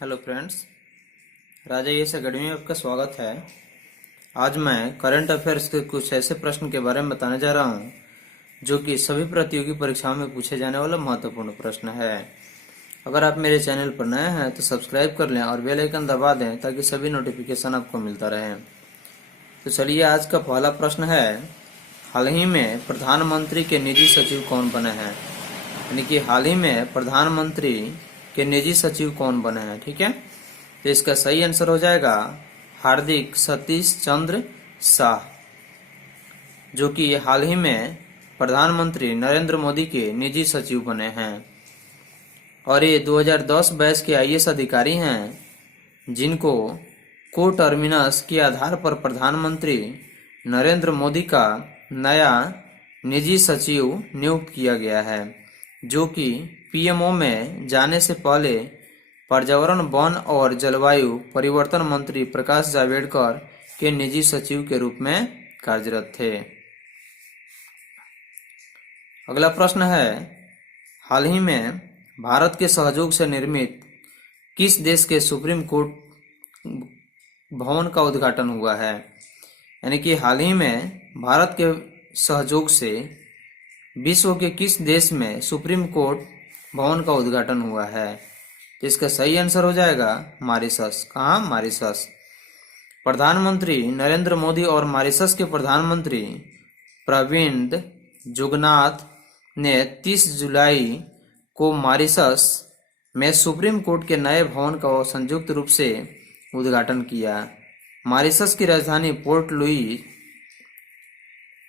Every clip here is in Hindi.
हेलो फ्रेंड्स, राजा यस अकेडमी में आपका स्वागत है। आज मैं करंट अफेयर्स के कुछ ऐसे प्रश्न के बारे में बताने जा रहा हूं जो कि सभी प्रतियोगी परीक्षाओं में पूछे जाने वाला महत्वपूर्ण प्रश्न है। अगर आप मेरे चैनल पर नए हैं तो सब्सक्राइब कर लें और बेल आइकन दबा दें ताकि सभी नोटिफिकेशन आपको मिलता रहे। तो चलिए, आज का पहला प्रश्न है, हाल ही में प्रधानमंत्री के निजी सचिव कौन बने हैं? यानी कि हाल ही में प्रधानमंत्री के निजी सचिव कौन बने हैं। ठीक है, तो इसका सही आंसर हो जाएगा हार्दिक सतीश चंद्र शाह, जो कि हाल ही में प्रधानमंत्री नरेंद्र मोदी के निजी सचिव बने हैं। और ये 2010 बैच के आईएएस अधिकारी हैं जिनको को टर्मिनस के आधार पर प्रधानमंत्री नरेंद्र मोदी का नया निजी सचिव नियुक्त किया गया है, जो कि पीएमओ में जाने से पहले पर्यावरण, वन और जलवायु परिवर्तन मंत्री प्रकाश जावड़ेकर के निजी सचिव के रूप में कार्यरत थे। अगला प्रश्न है, हाल ही में भारत के सहयोग से निर्मित किस देश के सुप्रीम कोर्ट भवन का उद्घाटन हुआ है? यानी कि हाल ही में भारत के सहयोग से विश्व के किस देश में सुप्रीम कोर्ट भवन का उद्घाटन हुआ है? तो इसका सही आंसर हो जाएगा मॉरिशस। कहाँ? मॉरिशस। प्रधानमंत्री नरेंद्र मोदी और मॉरिशस के प्रधानमंत्री प्रविंद जुगनाथ ने 30 जुलाई को मॉरिशस में सुप्रीम कोर्ट के नए भवन का संयुक्त रूप से उद्घाटन किया। मॉरिशस की राजधानी पोर्ट लुई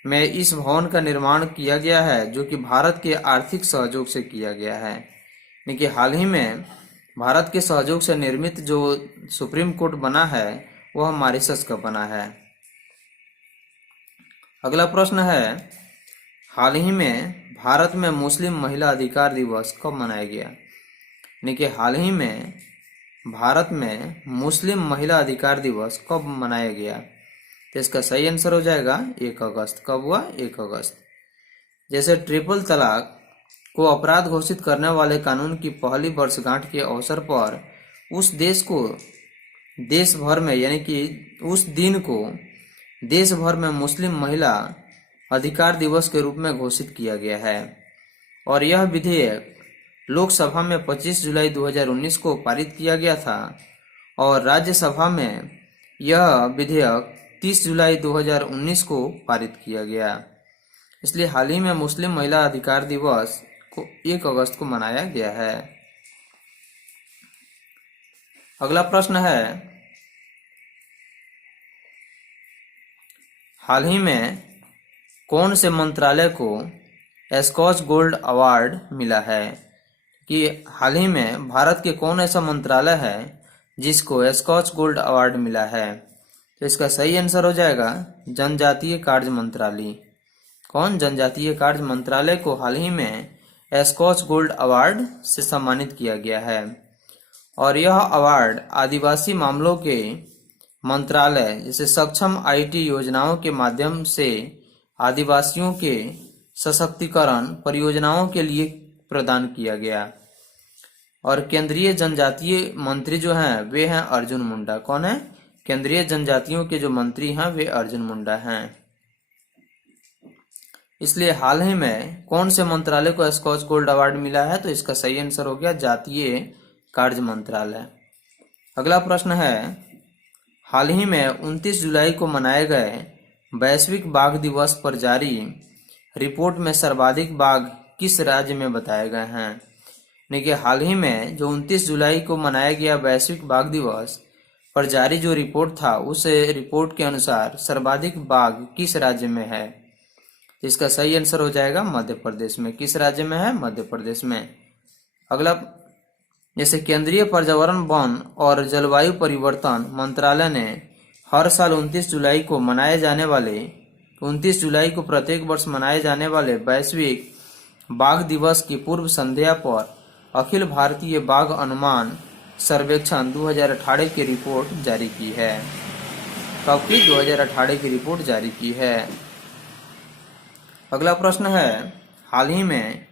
में इस भवन का निर्माण किया गया है, जो कि भारत के आर्थिक सहयोग से किया गया है। यानी कि हाल ही में भारत के सहयोग से निर्मित जो सुप्रीम कोर्ट बना है वह मॉरिशस का बना है। अगला प्रश्न है, हाल ही में भारत में मुस्लिम महिला अधिकार दिवस कब मनाया गया? यानी कि हाल ही में भारत में मुस्लिम महिला अधिकार दिवस कब मनाया गया? तो इसका सही आंसर हो जाएगा 1 अगस्त। कब हुआ? 1 अगस्त। जैसे ट्रिपल तलाक को अपराध घोषित करने वाले कानून की पहली वर्षगांठ के अवसर पर उस देश को देश भर में, यानी कि उस दिन को देश भर में मुस्लिम महिला अधिकार दिवस के रूप में घोषित किया गया है। और यह विधेयक लोकसभा में 25 जुलाई 2019 को पारित किया गया था और राज्यसभा में यह विधेयक 30 जुलाई 2019 को पारित किया गया। इसलिए हाल ही में मुस्लिम महिला अधिकार दिवस को 1 अगस्त को मनाया गया है। अगला प्रश्न है, हाल ही में कौन से मंत्रालय को स्कॉच गोल्ड अवार्ड मिला है? कि हाल ही में भारत के कौन ऐसा मंत्रालय है जिसको स्कॉच गोल्ड अवार्ड मिला है? तो इसका सही आंसर हो जाएगा जनजातीय कार्य मंत्रालय। कौन? जनजातीय कार्य मंत्रालय को हाल ही में स्कॉच गोल्ड अवार्ड से सम्मानित किया गया है। और यह अवार्ड आदिवासी मामलों के मंत्रालय जैसे सक्षम आईटी योजनाओं के माध्यम से आदिवासियों के सशक्तिकरण परियोजनाओं के लिए प्रदान किया गया। और केंद्रीय जनजातीय मंत्री जो हैं वे हैं अर्जुन मुंडा। कौन है? केंद्रीय जनजातियों के जो मंत्री हैं वे अर्जुन मुंडा हैं। इसलिए हाल ही में कौन से मंत्रालय को स्कॉच गोल्ड अवार्ड मिला है? तो इसका सही आंसर हो गया जातीय कार्य मंत्रालय। अगला प्रश्न है, हाल ही में 29 जुलाई को मनाए गए वैश्विक बाघ दिवस पर जारी रिपोर्ट में सर्वाधिक बाघ किस राज्य में बताए गए हैं? यानी कि हाल ही में जो 29 जुलाई को मनाया गया वैश्विक बाघ दिवस पर जारी जो रिपोर्ट था, उस रिपोर्ट के अनुसार सर्वाधिक बाघ किस राज्य में है? तो इसका सही आंसर हो जाएगा मध्य प्रदेश में। किस राज्य में है? मध्य प्रदेश में। अगला, जैसे केंद्रीय पर्यावरण, वन और जलवायु परिवर्तन मंत्रालय ने हर साल 29 जुलाई को प्रत्येक वर्ष मनाए जाने वाले वैश्विक बाघ दिवस की पूर्व संध्या पर अखिल भारतीय बाघ अनुमान सर्वेक्षण 2018 की रिपोर्ट जारी की है। कब की? 2018 की रिपोर्ट जारी की है। अगला प्रश्न है, हाल ही में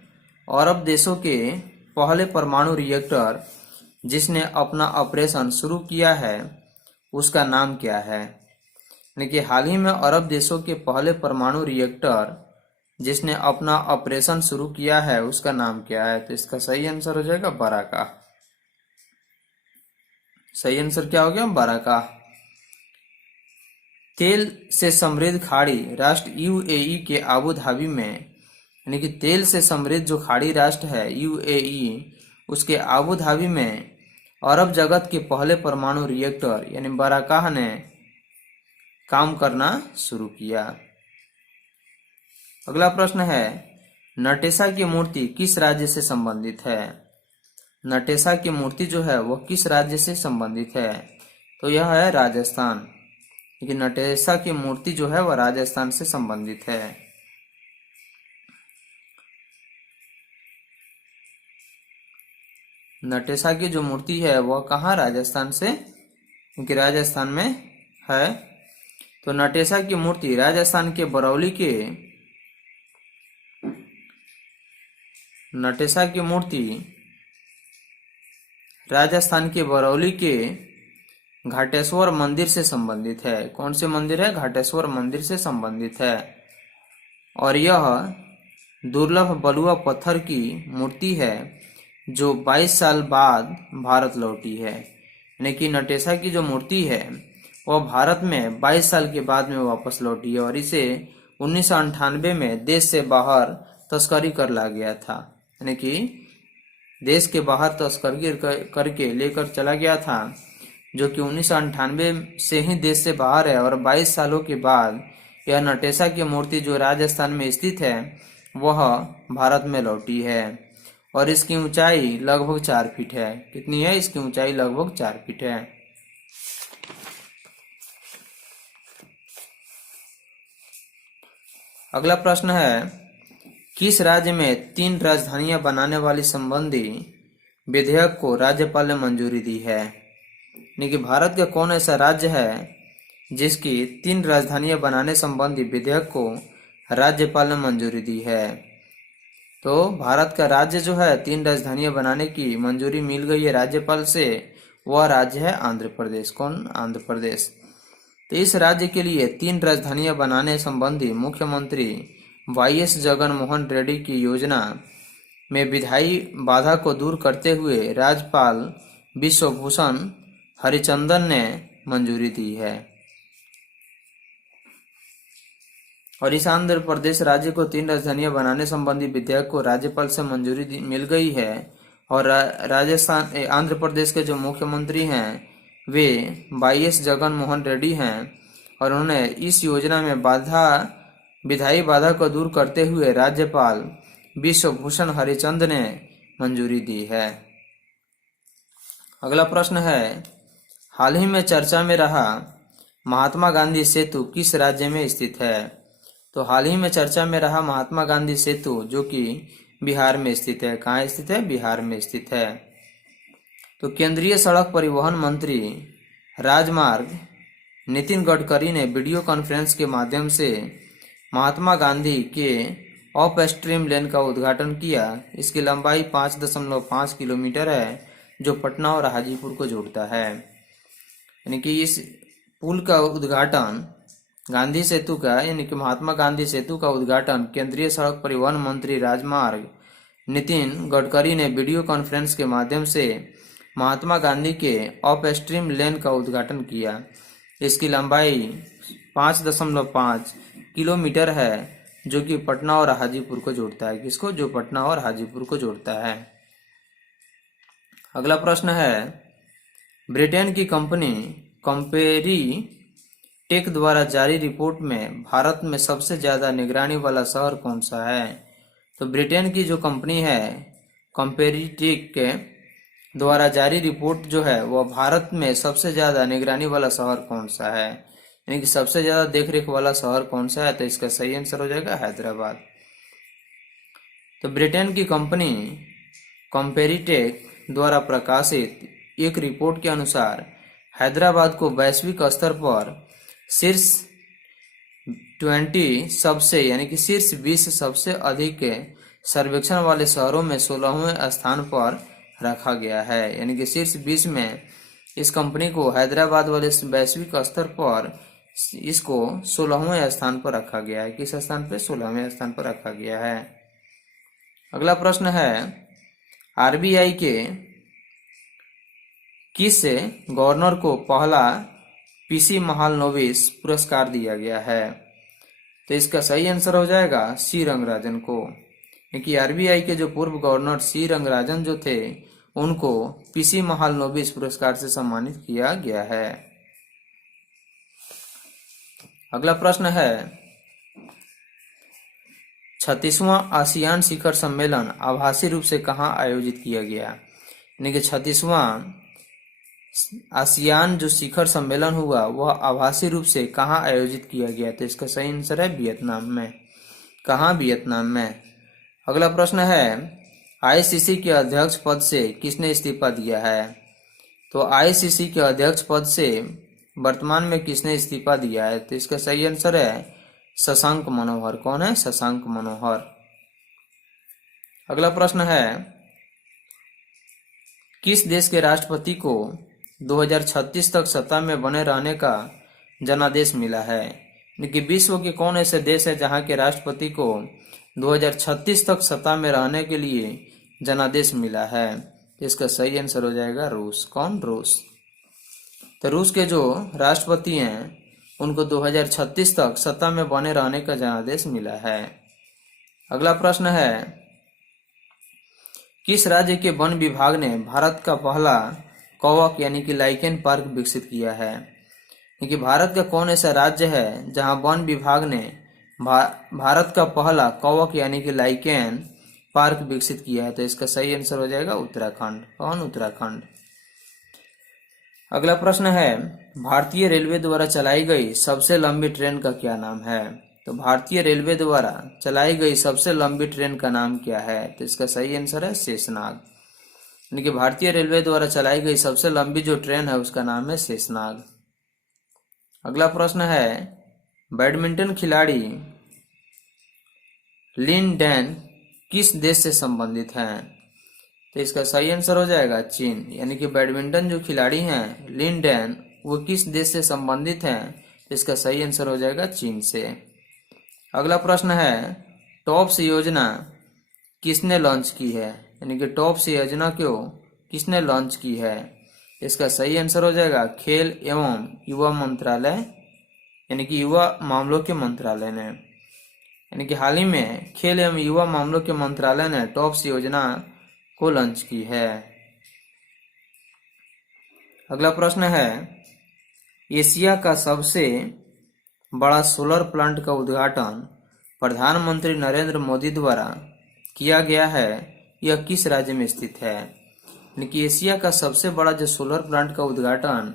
अरब देशों के पहले परमाणु रिएक्टर जिसने अपना ऑपरेशन शुरू किया है उसका नाम क्या है? यानी कि हाल ही में अरब देशों के पहले परमाणु रिएक्टर जिसने अपना ऑपरेशन शुरू किया है उसका नाम क्या है? तो इसका सही आंसर हो जाएगा बराका। सही आंसर क्या हो गया? बराका। तेल से समृद्ध खाड़ी राष्ट्र यूएई के आबू धाबी में, यानी कि तेल से समृद्ध जो खाड़ी राष्ट्र है यूएई, उसके आबू धाबी में अरब जगत के पहले परमाणु रिएक्टर यानी बराकाह ने काम करना शुरू किया। अगला प्रश्न है, नटेशा की मूर्ति किस राज्य से संबंधित है? नटेशा की मूर्ति जो है वह किस राज्य से संबंधित है? तो यह है राजस्थान, लेकिन नटेशा की मूर्ति जो है वह राजस्थान से संबंधित है। नटेशा की जो मूर्ति है वह कहाँ? राजस्थान से, क्योंकि राजस्थान में है। तो नटेशा की मूर्ति राजस्थान के बरौली के, नटेशा की मूर्ति राजस्थान के बरौली के घाटेश्वर मंदिर से संबंधित है। कौन से मंदिर है? घाटेश्वर मंदिर से संबंधित है। और यह दुर्लभ बलुआ पत्थर की मूर्ति है जो 22 साल बाद भारत लौटी है। यानी कि नटेशा की जो मूर्ति है वह भारत में 22 साल के बाद में वापस लौटी है और इसे 1998 में देश से बाहर तस्करी कर ला गया था। यानी कि देश के बाहर तस्करी करके लेकर चला गया था, जो कि 1998 से ही देश से बाहर है। और 22 सालों के बाद यह नटेशा की मूर्ति जो राजस्थान में स्थित है वह भारत में लौटी है और इसकी ऊंचाई लगभग 4 फीट है। कितनी है? इसकी ऊंचाई लगभग 4 फीट है। अगला प्रश्न है, किस राज्य में 3 राजधानियां बनाने वाली संबंधी विधेयक को राज्यपाल ने मंजूरी दी है? यानी कि भारत का कौन ऐसा राज्य है जिसकी 3 राजधानियां बनाने संबंधी विधेयक को राज्यपाल ने मंजूरी दी है? तो भारत का राज्य जो है 3 राजधानियां बनाने की मंजूरी मिल गई है राज्यपाल से, वह राज्य है आंध्र प्रदेश। कौन? आंध्र प्रदेश। तो इस राज्य के लिए 3 राजधानियां बनाने संबंधी मुख्यमंत्री वाईएस जगन मोहन रेड्डी की योजना में विधायी बाधा को दूर करते हुए राज्यपाल विश्वभूषण हरिचंदन ने मंजूरी दी है। और इस आंध्र प्रदेश राज्य को 3 राजधानियां बनाने संबंधी विधेयक को राज्यपाल से मंजूरी मिल गई है। और राजस्थान आंध्र प्रदेश के जो मुख्यमंत्री हैं वे वाईएस जगन मोहन रेड्डी हैं और उन्होंने इस योजना में विधायी बाधा को दूर करते हुए राज्यपाल विश्वभूषण हरिचंद ने मंजूरी दी है। अगला प्रश्न है, हाल ही में चर्चा में रहा महात्मा गांधी सेतु किस राज्य में स्थित है? तो हाल ही में चर्चा में रहा महात्मा गांधी सेतु जो कि बिहार में स्थित है। कहाँ स्थित है? बिहार में स्थित है। तो केंद्रीय सड़क परिवहन मंत्री राजमार्ग नितिन गडकरी ने वीडियो कॉन्फ्रेंस के माध्यम से महात्मा गांधी के ऑफ स्ट्रीम लेन का उद्घाटन किया। इसकी लंबाई 5.5 किलोमीटर है जो पटना और हाजीपुर को जोड़ता है। यानी कि इस पुल का उद्घाटन गांधी सेतु का, यानी कि महात्मा गांधी सेतु का उद्घाटन केंद्रीय सड़क परिवहन मंत्री राजमार्ग नितिन गडकरी ने वीडियो कॉन्फ्रेंस के माध्यम से महात्मा गांधी के ऑफ स्ट्रीम लेन का उद्घाटन किया। इसकी लंबाई 5.5 किलोमीटर है जो कि पटना और हाजीपुर को जोड़ता है। किसको? जो पटना और हाजीपुर को जोड़ता है। अगला प्रश्न है, ब्रिटेन की कंपनी कंपेरीटेक द्वारा जारी रिपोर्ट में भारत में सबसे ज्यादा निगरानी वाला शहर कौन सा है? तो ब्रिटेन की जो कंपनी है कंपेरीटेक के द्वारा जारी रिपोर्ट जो है वह भारत में सबसे ज्यादा निगरानी वाला शहर कौन सा है, यानी कि सबसे ज्यादा देखरेख वाला शहर कौन सा है? तो इसका सही आंसर हो जाएगा हैदराबाद। तो ब्रिटेन की कंपनी कंपेरीटेक द्वारा प्रकाशित एक रिपोर्ट के अनुसार हैदराबाद को वैश्विक स्तर पर शीर्ष 20 सबसे, यानी कि शीर्ष 20 सबसे अधिक सर्वेक्षण वाले शहरों में 16वें स्थान पर रखा गया है। यानी कि शीर्ष 20 में इस कंपनी को हैदराबाद वाले वैश्विक स्तर पर इसको 16वें स्थान पर रखा गया है। किस स्थान पे? 16वें स्थान पर रखा गया है। अगला प्रश्न है, आरबीआई के किस गवर्नर को पहला पीसी महालनोबिस पुरस्कार दिया गया है? तो इसका सही आंसर हो जाएगा सी रंगराजन को, क्योंकि आरबीआई के जो पूर्व गवर्नर सी रंगराजन जो थे उनको पीसी महालनोबिस पुरस्कार से सम्मानित किया गया है। अगला प्रश्न है, 36वां आसियान शिखर सम्मेलन आभासी रूप से कहाँ आयोजित किया गया? यानी कि 36वां आसियान जो शिखर सम्मेलन हुआ वह आभासी रूप से कहाँ आयोजित किया गया? तो इसका सही आंसर है वियतनाम में। कहाँ? वियतनाम में। अगला प्रश्न है, आईसीसी के अध्यक्ष पद से किसने इस्तीफा दिया है? तो आईसीसी के अध्यक्ष पद से वर्तमान में किसने इस्तीफा दिया है? तो इसका सही आंसर है शशांक मनोहर। कौन है? शशांक मनोहर। अगला प्रश्न है, किस देश के राष्ट्रपति को 2036 तक सत्ता में बने रहने का जनादेश मिला है? यानी कि विश्व के कौन ऐसे देश है जहां के राष्ट्रपति को 2036 तक सत्ता में रहने के लिए जनादेश मिला है? इसका सही आंसर हो जाएगा रूस। कौन? रूस। तो रूस के जो राष्ट्रपति हैं उनको 2036 तक सत्ता में बने रहने का जनादेश मिला है। अगला प्रश्न है, किस राज्य के वन विभाग ने भारत का पहला कवक यानी कि लाइकेन पार्क विकसित किया है? क्योंकि भारत का कौन ऐसा राज्य है जहां वन विभाग ने भारत का पहला कवक यानी कि लाइकेन पार्क विकसित किया है? तो इसका सही आंसर हो जाएगा उत्तराखंड। कौन? उत्तराखंड। अगला प्रश्न है, भारतीय रेलवे द्वारा चलाई गई सबसे लंबी ट्रेन का क्या नाम है? तो भारतीय रेलवे द्वारा चलाई गई सबसे लंबी ट्रेन का नाम क्या है? तो इसका सही आंसर है शेषनाग। यानी कि भारतीय रेलवे द्वारा चलाई गई सबसे लंबी जो ट्रेन है उसका नाम है शेषनाग। अगला प्रश्न है, बैडमिंटन खिलाड़ी लिन डैन किस देश से संबंधित हैं? तो इसका सही आंसर हो जाएगा चीन। यानी कि बैडमिंटन जो खिलाड़ी हैं लिन डैन वो किस देश से संबंधित हैं? तो इसका सही आंसर हो जाएगा चीन से। अगला प्रश्न है, टॉप्स योजना किसने लॉन्च की है? यानी कि टॉप्स योजना को किसने लॉन्च की है? इसका सही आंसर हो जाएगा खेल एवं युवा मंत्रालय यानी कि युवा मामलों के मंत्रालय ने। यानी कि हाल ही में खेल एवं युवा मामलों के मंत्रालय ने टॉप्स योजना को लॉन्च की है। अगला प्रश्न है, एशिया का सबसे बड़ा सोलर प्लांट का उद्घाटन प्रधानमंत्री नरेंद्र मोदी द्वारा किया गया है, यह किस राज्य में स्थित है? यानी कि एशिया का सबसे बड़ा जो सोलर प्लांट का उद्घाटन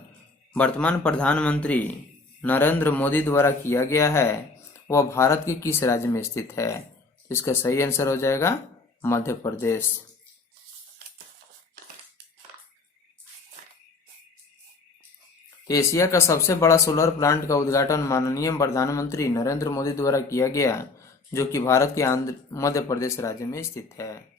वर्तमान प्रधानमंत्री नरेंद्र मोदी द्वारा किया गया है वह भारत के किस राज्य में स्थित है? इसका सही आंसर हो जाएगा मध्य प्रदेश। तो एशिया का सबसे बड़ा सोलर प्लांट का उद्घाटन माननीय प्रधानमंत्री नरेंद्र मोदी द्वारा किया गया, जो कि भारत के मध्य प्रदेश राज्य में स्थित है।